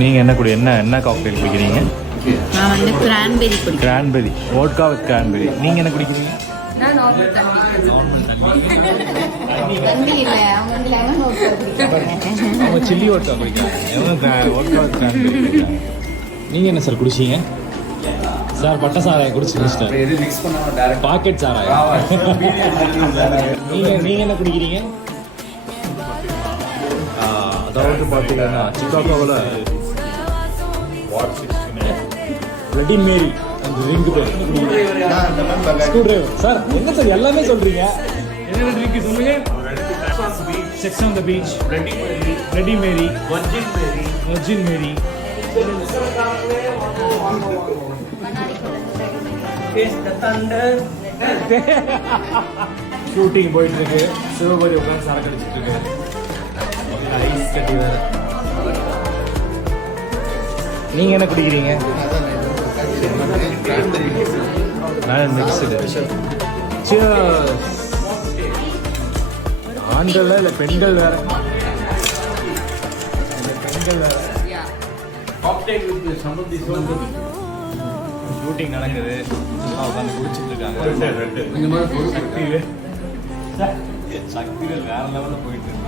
நீங்கள் என்ன காக்டெயில் குடிக்கிறீங்க? நான் வந்து கிரான்பெரி குடிக்கிறேன். Cranberry, vodka with cranberry. நீங்கள் என்ன குடிக்கிறீங்க? நான் நார்மல் தண்ணி இல்லை, அவங்க வந்து லெமன் வோட்கா குடிக்கிறாங்க. அவங்க சில்லி வோட்கா குடிக்கிறாங்க, வோட்கா வித் கிரான்பெரி. நீங்கள் என்ன சார் குடிச்சீங்க? சார் பட்ட சாராயம் குடிச்சிட்டேன், பாக்கெட் சாராயம். நீங்கள் என்ன குடிக்கிறீங்க? அதாவது பார்த்தீங்கன்னா சிக்காகோவில் பிளட்டி மேரி அந்த ட்ரிங்க் பேர் ஸ்க்ரூ டிரைவர். சார் என்ன சார் எல்லாமே சொல்றீங்க? என்ன ட்ரிங்க் சொல்லுங்க? Sex on the beach, bloody Mary, virgin Mary. Shooting போயிட்டு இருக்கு, சிவபதி உட்காந்து சரக்கு அடிச்சிட்டு இருக்கு, ஐஸ் கட்டி வேற. நீங்க என்ன குடிக்கிறீங்க? ஆண்கள் இல்ல பெண்கள் வேற, பெண்கள் வேற. ஷூட்டிங் நடக்குது, உட்காந்து குடிச்சிட்டு இருக்காங்க. சக்திகள் வேற லெவலில் போயிட்டு இருக்கு.